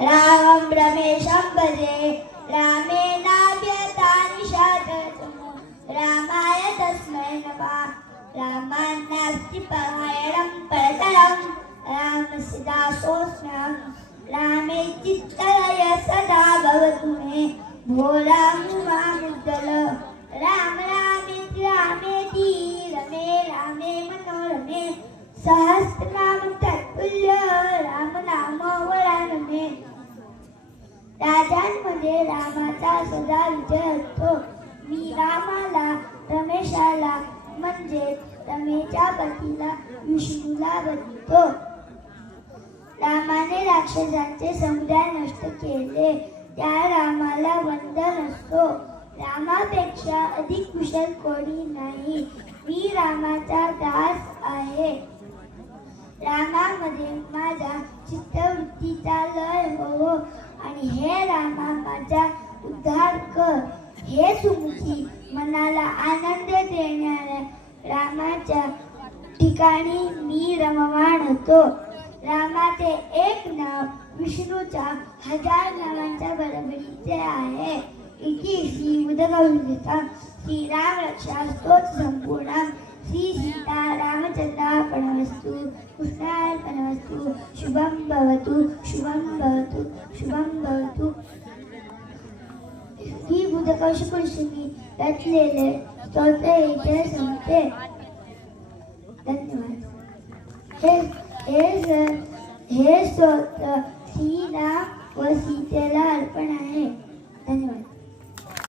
रामं रमेशं भजे रामेणाभ्यतानिषादतमो रामाय तस्मै नमः रामान्नास्ति परायणं परतरं रामस्य दासोऽस्म्यहं रामे चित्तलय सदा भवतु मे भो राम मामुद्दल राम रामेति रामेति रमे रामे मनोरमे सहस्रनाम तत्पुल्य राम नाम वरानमे राजांमध्ये रामाचा सदा विजय असतो मी रामाला रमेशाला म्हणजे रमेच्या पतीला विष्णूला बनतो रामाने राक्षसांचे समुदाय नष्ट केले त्या रामाला वंदन असतो रामापेक्षा अधिक कुशल कोणी नाही मी रामाचा दास आहे रामामध्ये माझ्या चित्तवृत्तीचा लय हो आणि हे रामा माझा उद्धार कर हे सुमुखी मनाला आनंद देणाऱ्या रामाच्या ठिकाणी मी रममाण होतो रामाचे एक नाव विष्णूच्या 1000 नावांच्या बरोबरीचे आहे इति श्री उदगविरता श्रीराम रक्षा स्तोत्र संपूर्ण श्री सीता रामचंद्रार्पणमस्तु कृष्णार्पणमस्तु शुभं भवतु शुभं भवतु शुभं भवतु श्री बुधकौशपुरुषांनी रचलेले स्तोत्र येथे संपते धन्यवाद हे स्तोत्र श्रीराम व सीतेला अर्पण आहे धन्यवाद